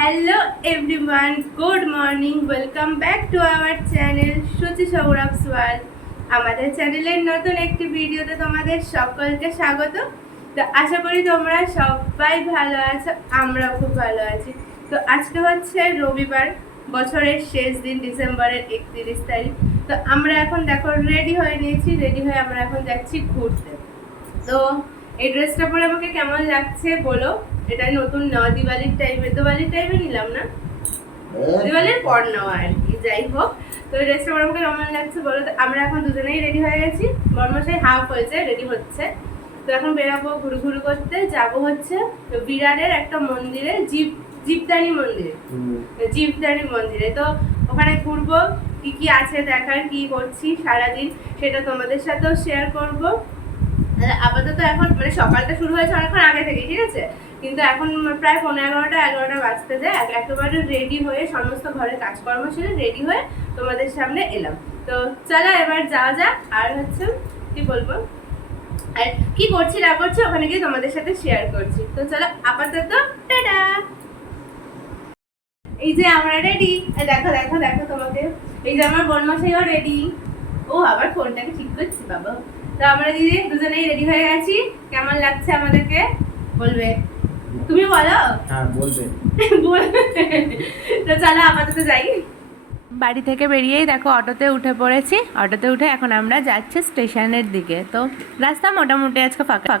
Hello everyone, good morning, welcome back to our channel Suchi Sourav's world. আমাদের চ্যানেলের নতুন একটি ভিডিওতে তোমাদের সকলকে স্বাগত। তো আশা করি তোমরা সবাই ভালো আছো, আমরাও খুব ভালো আছি। তো আজকে হচ্ছে রবিবার, বছরের শেষ দিন, ডিসেম্বরের 31 তারিখ। তো আমরা এখন দেখো রেডি হয়ে নিয়েছি, রেডি হয়ে আমরা এখন যাচ্ছি ঘুরতে। তো এই ড্রেসটা পরে আমাকে কেমন লাগছে বলো। এটা নতুন নেওয়া, দিওয়ালির টাইমে নিলাম না, দিওয়ালির পর নেওয়া আর কি। যাই হোক, তো এই ড্রেসটা পরে আমাকে কেমন লাগছে বলো। তো আমরা এখন দুজনেই রেডি হয়ে গেছি, বর্মশাই হাফ হয়েছে, রেডি হচ্ছে। তো এখন বেরাবো ঘুরু করতে, যাব হচ্ছে বিরাটের একটা মন্দিরে, জীবদানি মন্দিরে। তো ওখানে ঘুরবো, কি কি আছে দেখার, কি করছি সারাদিন সেটা তোমাদের সাথেও শেয়ার করবো। আপাতত এখন মানে সকালটা শুরু হয়েছে অনেকক্ষণ আগে থেকে, ঠিক আছে, কিন্তু এখন প্রায় 11:30 বাজতে যায়। একেবারে রেডি হয়ে সমস্ত ঘরের কাজকর্ম সেরে রেডি হয়ে তোমাদের সামনে এলাম। তো চলো এবার যাওয়া যাক। আর হচ্ছে কি বলবো, আর কি করছি না করছি ওখানে গিয়ে তোমাদের সাথে শেয়ার করছি। তো চলো আপাতত টাটা। এই যে আমরা রেডি, দেখো দেখো দেখো তোমাকে, এই যে আমার বনমশাইও রেডি। ও আবার ফোনটাকে ঠিক করছি বাবা। তো আমরা দিদি দুজনেই রেডি হয়ে গেছি। কেমন লাগছে আমাদেরকে বলবে, তুমি বলো। হ্যাঁ বলবে। তো চলো আপাতত যাই। বাড়ি থেকে বেরিয়েই দেখো অটোতে উঠে পড়েছি। অটোতে উঠে এখন আমরা যাচ্ছি স্টেশনের দিকে। তো রাস্তা মোটামুটি আজকে ফাঁকা।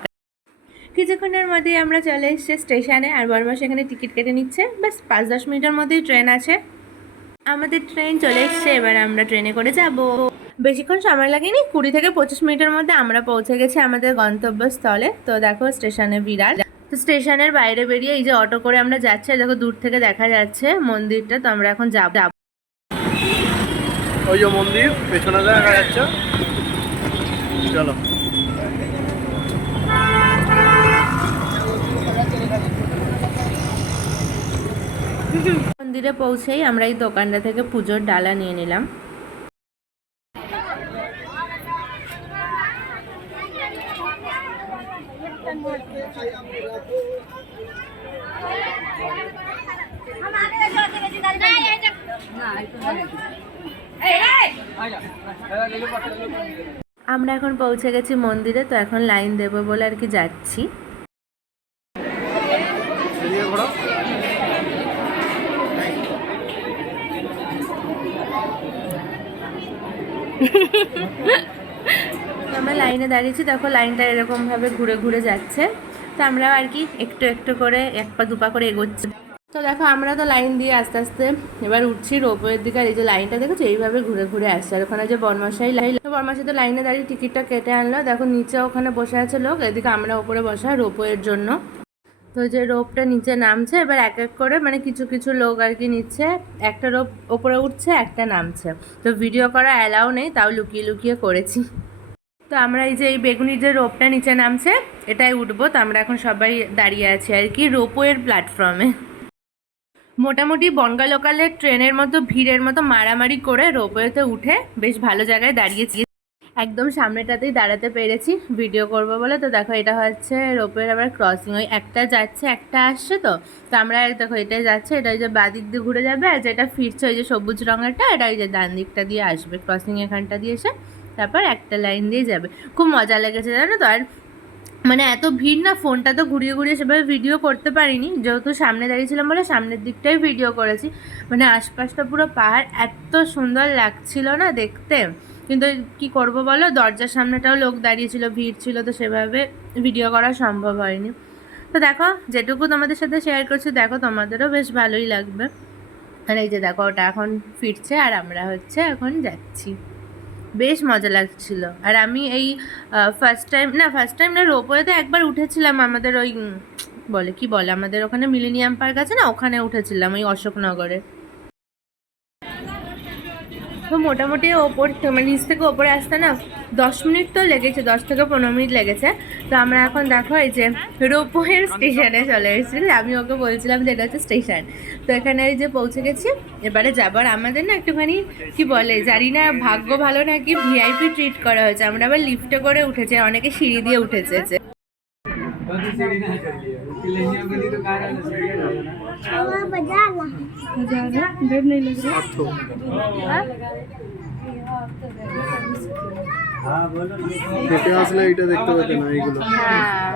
কিছুক্ষণের মধ্যেই আমরা চলে এসেছি স্টেশনে, আর বর্মা সেখানে টিকিট কেটে নিচ্ছে। ব্যাস 5-10 মিনিটের মধ্যেই ট্রেন আছে। আমাদের ট্রেন চলে এসছে, এবার আমরা ট্রেনে করে যাব। বেশিক্ষণ সময় লাগেনি, 20 থেকে 25 মিনিটের মধ্যে আমরা পৌঁছে গেছি আমাদের গন্তব্যস্থলে। তো দেখো স্টেশনে বিরাট। তো স্টেশনের বাইরে বেরিয়ে এই যে অটো করে আমরা যাচ্ছি, দেখো দূর থেকে দেখা যাচ্ছে মন্দিরটা। তো আমরা এখন যাব। ওই যে মন্দির পেছনে দেখা যাচ্ছে, চলো। মন্দিরে পৌঁছেই আমরা এই দোকানটা থেকে পুজোর ডালা নিয়ে নিলাম। আমরা এখন পৌঁছে গেছি মন্দিরে। তো এখন লাইন দেবো বলে আর কি যাচ্ছি। আমরা লাইনে দাঁড়িয়েছি, দেখো লাইনটা এরকম ভাবে ঘুরে ঘুরে যাচ্ছে। তো আমরা আর কি একটু একটু করে 1 পা 2 পা করে এগোচ্ছি। তো দেখো আমরা তো লাইন দিয়ে আস্তে আস্তে এবার উঠছি রোপওয়ের দিকে। আর এই যে লাইনটা দেখেছো এইভাবে ঘুরে ঘুরে আসছে। আর ওখানে যে বর্মশাই তো লাইনে দাঁড়িয়ে টিকিটটা কেটে আনলো। দেখো নিচে ওখানে বসে আছে লোক, এদিকে আমরা ওপরে বসা রোপওয়ের জন্য। তো যে রোপটা নিচে নামছে, এবার এক এক করে মানে কিছু কিছু লোক আর কি নিচ্ছে। একটা রোপ ওপরে উঠছে, একটা নামছে। তো ভিডিও করা অ্যালাউ নেই, তাও লুকিয়ে লুকিয়ে করেছি। তো আমরা এই যে এই বেগুনি যে রোপটা নিচে নামছে এটাই উঠবো। তো আমরা এখন সবাই দাঁড়িয়ে আছি আর কি রোপওয়ের প্ল্যাটফর্মে। মোটামুটি বনগা লোকালের ট্রেনের মতো ভিড়ের মতো মারামারি করে রোপওয়েতে উঠে বেশ ভালো জায়গায় দাঁড়িয়েছি। একদম সামনেটাতেই দাঁড়াতে পেরেছি ভিডিও করবো বলে। তো দেখো এটা হচ্ছে রোপওয়ের আবার ক্রসিং, ওই একটা যাচ্ছে একটা আসছে। তো আমরা দেখো এটাই যাচ্ছে, এটা ওই যে বাদিক দিয়ে ঘুরে যাবে, আর যেটা ফিরছে ওই যে সবুজ রঙেরটা, এটা ওই যে ডান দিকটা দিয়ে আসবে, ক্রসিং এখানটা দিয়ে এসে তারপর একটা লাইন দিয়ে যাবে। খুব মজা লেগেছে জানো তো। আর মানে এত ভিড় না, ফোনটা তো ঘুরিয়ে ঘুরিয়ে সেভাবে ভিডিও করতে পারিনি, যেহেতু সামনে দাঁড়িয়েছিলাম বলে সামনের দিকটাই ভিডিও করেছি। মানে আশপাশটা পুরো পাহাড়, এত সুন্দর লাগছিল না দেখতে। কিন্তু কি করব বলো, দরজার সামনেটাও লোক দাঁড়িয়েছিল, ভিড় ছিল, তো সেভাবে ভিডিও করা সম্ভব হয়নি। তো দেখো যেটুকু তোমাদের সাথে শেয়ার করছি, দেখো তোমাদেরও বেশ ভালোই লাগবে। আর এই যে দেখো ওটা এখন ফিরছে, আর আমরা হচ্ছে এখন যাচ্ছি। বেশ মজা লাগছিল। আর আমি এই ফার্স্ট টাইম না রোপওয়েতে একবার উঠেছিলাম, আমাদের ওই বলে আমাদের ওখানে মিলেনিয়াম পার্ক আছে না, ওখানে উঠেছিলাম ওই অশোকনগরে। তো মোটামুটি ওপর মানে নিচ থেকে ওপরে আসতে না 10 মিনিট তো লেগেছে, 10 থেকে 15 মিনিট লেগেছে। তো আমরা এখন দেখো এই যে রোপওয়ের স্টেশনে চলে এসেছি। আমি ওকে বলছিলাম যে এটা হচ্ছে স্টেশন। তো এখানে এই যে পৌঁছে গেছি, এবারে যাবার আমাদের না একটুখানি কি বলে জানি না, ভাগ্য ভালো নাকি ভিআইপি ট্রিট করা হয়েছে। আমরা আবার লিফটে করে উঠেছি, অনেকে সিঁড়ি দিয়ে উঠেছে। मजा आ रहा है, डर नहीं लग रहा। অর্থ হেঁটে আসলে এটা দেখতে পেতে না এইগুলো। হ্যাঁ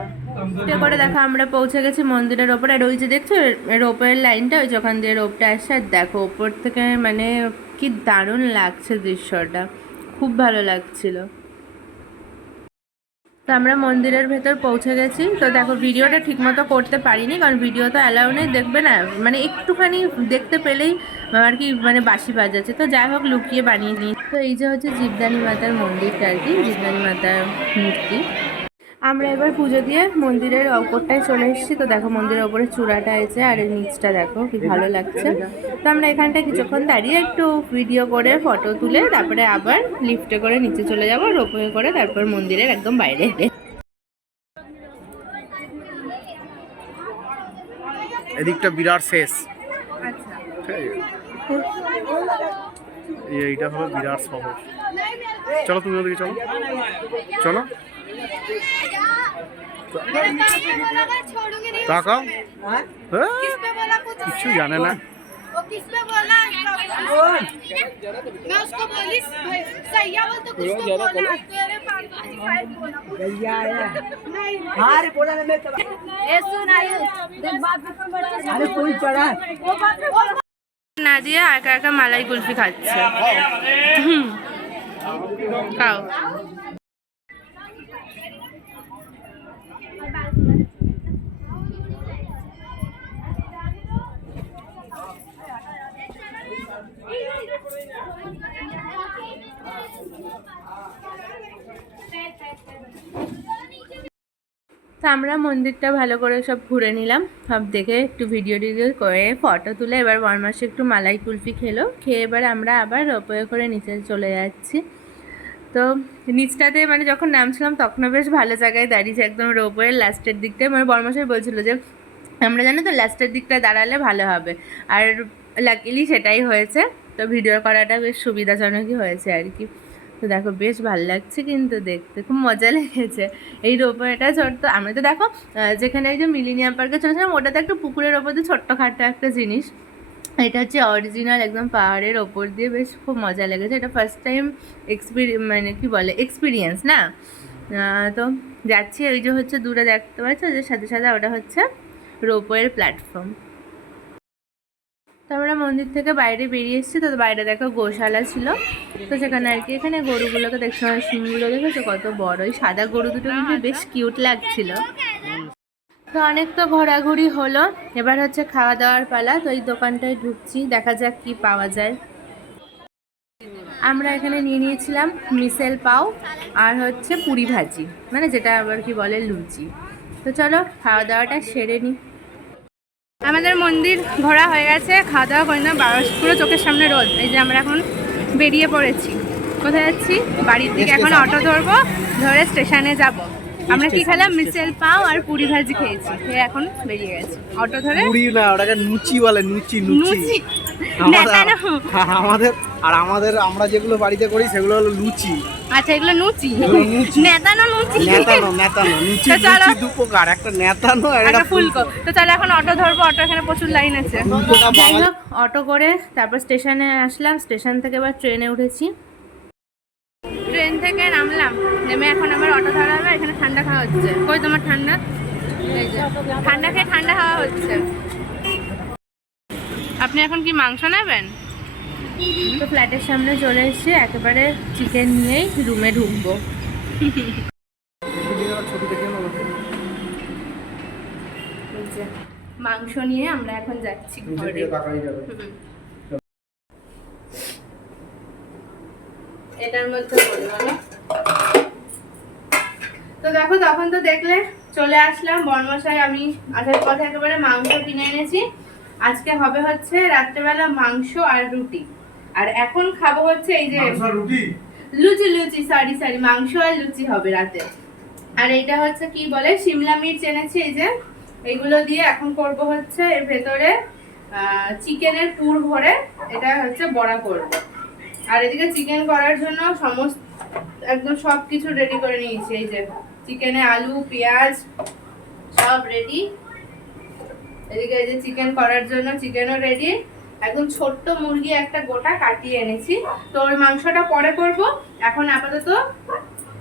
তো করে দেখো আমরা পৌঁছে গেছি মন্দিরের ওপরে। আর ওই যে দেখছো রোপের লাইনটা, ওই যখন দিয়ে রোপটা আসছে, আর দেখো ওপর থেকে মানে কি দারুণ লাগছে দৃশ্যটা, খুব ভালো লাগছিল। তো আমরা মন্দিরের ভেতর পৌঁছে গেছি। তো দেখো ভিডিওটা ঠিকমতো করতে পারিনি, কারণ ভিডিও তো অ্যালাউ নেই, দেখবে না, মানে একটুখানি দেখতে পেলেই আর কি মানে বাঁশি বাজাচ্ছে। তো যাই হোক লুকিয়ে বানিয়ে নিই। তো এই যে হচ্ছে জীবদানী মাতার মন্দিরটা আর কি, জীবদানী মাতার মূর্তি। আমরা এবার পুজো দিয়ে মন্দিরের ওপরটায় চলে এসেছি। তো দেখো মন্দিরের ওপরে চূড়াটা আছে, আর এই নিচটা দেখো কি ভালো লাগছে। তো আমরা এখানটায় কিছুক্ষণ দাঁড়িয়ে একটু ভিডিও করে ফটো তুলে তারপরে আবার লিফটে করে নিচে চলে যাবো, রোপওয়ে করে তারপর মন্দিরের একদম বাইরে। এদিকটা বিরাট শেষ। আচ্ছা এইটা হলো বিরাট শহর। চলো তুমি ওদিকে চলো, চলো তাকাও। হ্যাঁ কিছু জানে না। নাদিয়া একা একা মালাই কুলফি খাচ্ছে। খাও। তো আমরা মন্দিরটা ভালো করে সব ঘুরে নিলাম, সব দেখে একটু ভিডিও টিডিও করে ফটো তুলে এবার বরমাসে একটু মালাই কুলফি খেয়ে এবার আমরা আবার রোপওয়ে করে নিচে চলে যাচ্ছি। তো নিচটাতে মানে যখন নামছিলাম তখনও বেশ ভালো জায়গায় দাঁড়িয়েছে, একদম রোপওয়ের লাস্টের দিকটায়। মানে বরমাসাই বলছিল যে আমরা জানো তো লাস্টের দিকটা দাঁড়ালে ভালো হবে, আর লাকিলি সেটাই হয়েছে। তো ভিডিও করাটা বেশ সুবিধাজনকই হয়েছে আর কি। তো দেখো বেশ ভালো লাগছে, কিন্তু দেখতে খুব মজা লেগেছে এই রোপওয়েটা চড়তে। আমরা তো দেখো যেখানে এই যে মিলেনিয়াম পার্কে চলেছিলাম ওটাতে একটা পুকুরের ওপর দিয়ে ছোট্টখাটো একটা জিনিস, এটা হচ্ছে অরিজিনাল একদম পাহাড়ের ওপর দিয়ে, বেশ খুব মজা লেগেছে। এটা ফার্স্ট টাইম মানে কি বলে এক্সপিরিয়েন্স না। তো যাচ্ছি, ওই যে হচ্ছে দূরে দেখতে পাচ্ছ যে সাথে সাথে ওটা হচ্ছে রোপওয়ের প্ল্যাটফর্ম। তো আমরা মন্দির থেকে বাইরে বেরিয়ে এসেছি। তো বাইরে দেখো গোশালা ছিল, তো সেখানে আর কি এখানে গরুগুলোকে দেখছো, সিংগুলো দেখেছো কত বড়, ওই সাদা গরু দুটো কিন্তু বেশ কিউট লাগছিল। তো অনেক তো ঘোরাঘুরি হলো, এবার হচ্ছে খাওয়া দাওয়ার পালা। তো এই দোকানটায় ঢুকছি, দেখা যাক কি পাওয়া যায়। আমরা এখানে নিয়ে নিয়েছিলাম মিসেল পাও আর হচ্ছে পুরি ভাজি, মানে যেটা আবার কি বলে লুচি। তো চলো খাওয়া দাওয়াটা সেরে নিই। আমাদের মন্দির ঘোরা হয়ে গেছে, খাওয়া দাওয়া করি না, পুরো চোখের সামনে রোদ। এই যে আমরা এখন বেরিয়ে পড়েছি। কোথায় যাচ্ছি? বাড়ির দিকে। এখন অটো ধরবো, ধরে স্টেশনে যাব। আমরা কি খেলাম? মিসেল পাও আর পুরি ভাজি খেয়েছি, খেয়ে এখন বেরিয়ে গেছি অটো ধরে। পুরি না, ওটাকে নুচি বলে, নুচি লুচি আমাদের। আর আমাদের আমরা যেগুলো বাড়িতে করি সেগুলো হলো লুচি। আচ্ছা এগুলো নুচি, নেতানো লুচি। নেতানো লুচি, লুচি দু প্রকার, একটা নেতানো আর একটা ফুলকো। তো চলো এখন অটো ধরবো, অটো এখানে প্রচুর লাইন আছে। অটো করে তারপর স্টেশনে আসলাম, স্টেশন থেকে এবার ট্রেনে উঠেছি। ট্রেন থেকে নামলাম, নেমে এখন আবার অটো ধরা হবে। এখানে ঠান্ডা খাওয়া হচ্ছে। কই তোমার ঠান্ডা? এই যে ঠান্ডা খেয়ে ঠান্ডা খাওয়া হচ্ছে। আপনি এখন কি মাংস নেবেন? তো ফ্ল্যাটের সামনে চলে এসেছি, একেবারে চিকেন নিয়েই রুমে ঢুকবো। মাংস নিয়ে আমরা এখন যাচ্ছি ঘরে। এটার মধ্যে তো দেখো তখন তো দেখলে চলে আসলাম। বর্মশাই আমি আসার পথে একেবারে মাংস কিনে এনেছি। আজকে হবে হচ্ছে রাত্রেবেলা মাংস আর রুটি, আর এখন খাবো হচ্ছে এই যে লুচি সরি মাংস আর লুচি হবে রাতে। আর এইটা হচ্ছে কি বলে শিমলা মির্চ এনেছি, এই যে এগুলো দিয়ে এখন করব হচ্ছে এর ভেতরে চিকেনের পুর ভরে এটা হচ্ছে বড়া করব। আর এদিকে চিকেন করার জন্য সমস্ত একদম সব কিছু রেডি করে নিয়েছি। এই যে চিকেনে আলু পেঁয়াজ সব রেডি। এদিকে এই যে চিকেন করার জন্য চিকেনও রেডি, একদম ছোট্ট মুরগি একটা গোটা কাটিয়ে এনেছি। তো ওর মাংসটা পরে করব, এখন আপাতত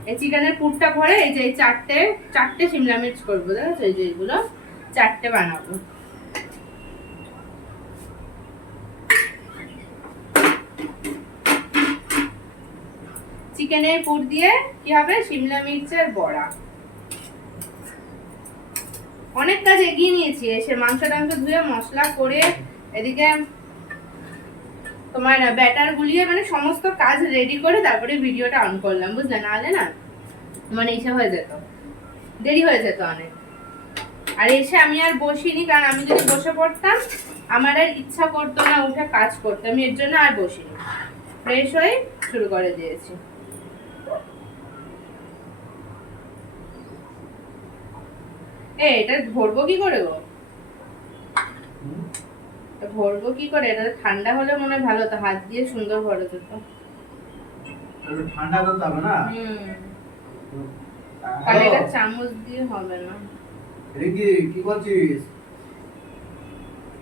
এই চিকেনের পুরটা ভরে এই যে এই চারটে শিমলা মির্চ করবো, দেখেছো এই যে এইগুলো 4টে বানাবো। চিকেনের পুর দিয়ে কি হবে, শিমলা মির্চের বড়া। অনেক কাজ এগিয়ে নিয়েছি, এসে মাংস ধুয়ে মশলা করে এদিকে তোমার ব্যাটার গুলিয়ে মানে সমস্ত কাজ রেডি করে তারপরে ভিডিওটা অন করলাম, বুঝলে, নাহলে না মানে ইচ্ছা হয়ে যেত, দেরি হয়ে যেত অনেক। আর এসে আমি আর বসিনি, কারণ আমি যদি বসে পড়তাম আমার আর ইচ্ছা করতো না উঠে কাজ করতে, আমি এর জন্য আর বসিনি, ফ্রেশ হয়ে শুরু করে দিয়েছি। এটা ধরবো কি করে গো, ভরবো কি করে? এটা ঠান্ডা হলে মনে হয় ভালো হতো, হাত দিয়ে সুন্দর ভরে যেত। ঠান্ডা করতে হবে না। তাহলে এটা চামচ দিয়ে হবে না। কি করছিস?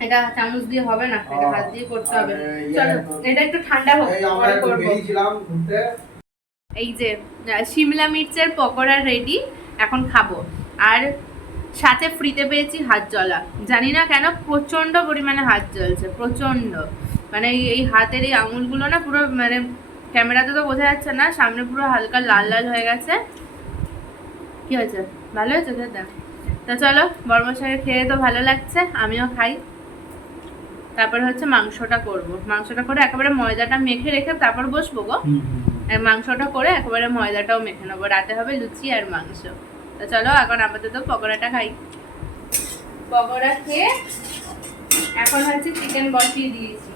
এটা চামচ দিয়ে হবে না, এটা হাত দিয়ে করতে হবে। চলো এটা একটু ঠান্ডা হোক, পরে করব। এই যে শিমলা মির্চের পকোড়া রেডি, এখন খাবো। আর সাথে ফ্রিতে পেয়েছি হাত জ্বলা, জানি না কেন প্রচন্ড পরিমাণে হাত জ্বলছে, প্রচন্ড। মানে এই হাতের এই আঙুলগুলো না পুরো, মানে ক্যামেরাতে তো বোঝা যাচ্ছে না, সামনে পুরো হালকা লাল লাল হয়ে গেছে। কি হয়েছে, ভালো হয়েছে খেতে? তো চলো, বর্মশাই খেয়ে তো ভালো লাগছে, আমিও খাই। তারপরে হচ্ছে মাংসটা করব, মাংসটা করে একেবারে ময়দাটা মেখে রেখে তারপর বসবো গো। আর মাংসটা করে একেবারে ময়দাটাও মেখে নেবো, রাতে হবে লুচি আর মাংস। তো চলো এখন আপাতত পকোড়াটা খাই। পকোড়া খেয়ে এখন হচ্ছে চিকেন বসিয়ে দিয়েছি।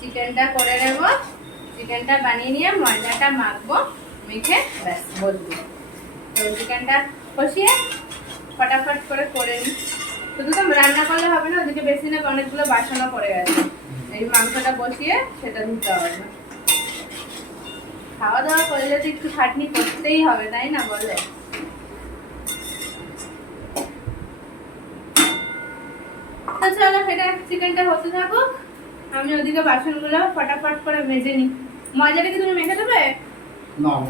চিকেনটা করে নেব, চিকেনটা বানিয়ে নিয়ে ময়দাটা মাখবো, মেখে ব্যাস বসবো। তো চিকেনটা কষিয়ে ফটাফট করে নিই। শুধু তো রান্না করলে হবে না, ওদিকে বেসিনে অনেকগুলো বাসনও পড়ে গেছে, এই মাংসটা বসিয়ে সেটা ধুতে হবে। খাওয়া দাওয়া করলে তো একটু খাটনি করতেই হবে, তাই না বলো? তো চলো এটা চিকেনটা হতে থাকুক, আমি ওদিকে বাসনগুলো ফটাফট করে মেজে নিই। ময়দাটা কি তুমি মেখে দেবে?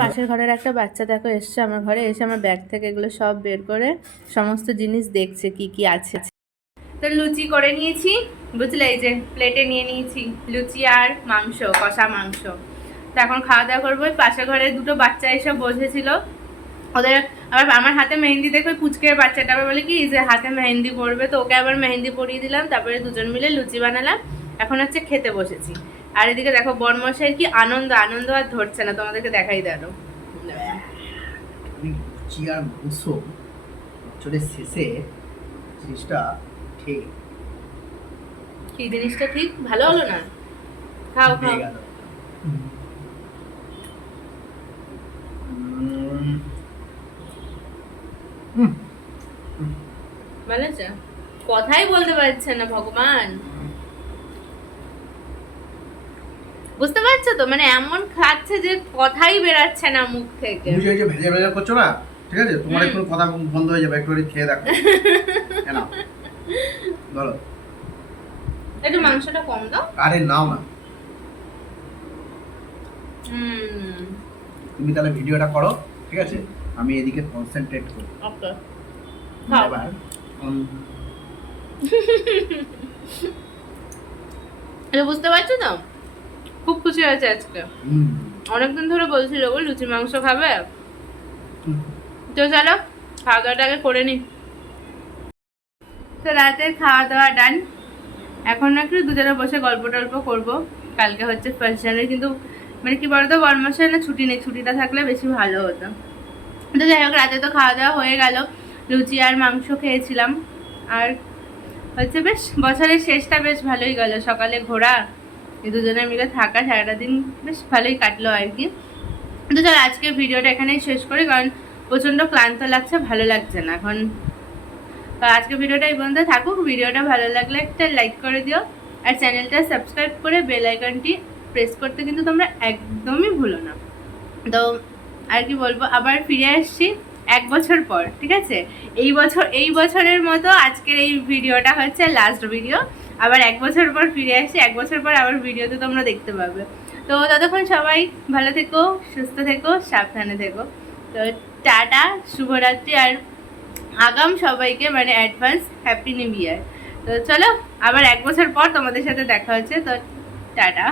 পাশের ঘরের একটা বাচ্চা দেখো এসছে আমার ঘরে, এসে আমার ব্যাগ থেকে এগুলো সব বের করে সমস্ত জিনিস দেখছে কি কি আছে। তো লুচি করে নিয়েছি, বুঝলে, এই যে প্লেটে নিয়ে নিয়েছি লুচি আর মাংস, কষা মাংস। তো এখন খাওয়া দাওয়া করবো। পাশের ঘরে দুটো বাচ্চা এসে বসেছিল, ওদের আবার আমার হাতে মেহেন্দি দেখে পুচকের বাচ্চাটা আবার বলে কি যে হাতে মেহেন্দি পড়বে, তো ওকে আবার মেহেন্দি পরিয়ে দিলাম। তারপরে দুজন মিলে লুচি বানালাম, এখন হচ্ছে খেতে বসেছি। আর এদিকে দেখো বর্মশাইয়ের কি আনন্দ, আনন্দ আর ধরছে না, তোমাদেরকে দেখাই দাও। লুচি আর মাংস বছরের শেষে জিনিসটা ঠিক, কি জিনিসটা ঠিক ভালো হলো না? খাও খাও। ভালো আছে, কথাই বলতে পারছে না ভগবান, বুঝতে পারছো তো? মানে এমন খাচ্ছে যে কথাই বেরাচ্ছে না মুখ থেকে। তুমি যে ভেজে ভেজে করছো না, ঠিক আছে, তোমার একটু কথা বন্ধ হয়ে যাবে, একটু খেয়ে দেখো। কেন বলো, একটু মাংসটা কম দাও। আরে নাও না, তুমি তাহলে ভিডিওটা করো, ঠিক আছে, আমি এদিকে কনসেন্ট্রেট করি। ওকে খাও। এবার এটা বুঝতে পারছো তো? খুব খুশি হয়েছে আজকে, অনেকদিন ধরে বলছিল ও লুচি মাংস খাবে। তো চলো খাওয়া দাওয়াটা আগে করে নি। তো রাতের খাওয়া দাওয়া ডান, এখন একটু দুজনে বসে গল্প টল্প করবো। কালকে হচ্ছে ফার্স্ট জানুয়ারি, কিন্তু মানে কি বলতো বর্মশাই না ছুটি নেই, ছুটিটা থাকলে বেশি ভালো হতো। তো যাই হোক রাতে তো খাওয়া দাওয়া হয়ে গেল, লুচি আর মাংস খেয়েছিলাম। আর হচ্ছে বেশ বছরের শেষটা বেশ ভালোই গেল, সকালে ঘোরা, এই দুজনে মিলে থাকা, সারাটা দিন বেশ ভালোই কাটলো আর কি। তো চল আজকে ভিডিওটা এখানেই শেষ করি, কারণ প্রচণ্ড ক্লান্ত লাগছে, ভালো লাগছে না এখন। তো আজকে ভিডিওটা এই পর্যন্ত থাকুক। ভিডিওটা ভালো লাগলে একটা লাইক করে দিও, আর চ্যানেলটা সাবস্ক্রাইব করে বেল আইকনটি প্রেস করতে কিন্তু তোমরা একদমই ভুলো না। তো আর কি বলবো, আবার ফিরে আসছি 1 বছর পর, ঠিক আছে? এই বছরের মতো আজকের এই ভিডিওটা হচ্ছে লাস্ট ভিডিও। আবার 1 বছর পর ফিরে আসি, 1 বছর পর আবার ভিডিওতে তোমরা দেখতে পাবে। তো ততক্ষণ সবাই ভালো থেকো, সুস্থ থেকো, সাবধানে থেকো। তো টাটা, শুভরাত্রি, আর আগাম সবাইকে মানে অ্যাডভান্স হ্যাপি নিউ ইয়ার। তো চলো আবার 1 বছর পর তোমাদের সাথে দেখা হচ্ছে। তো টাটা।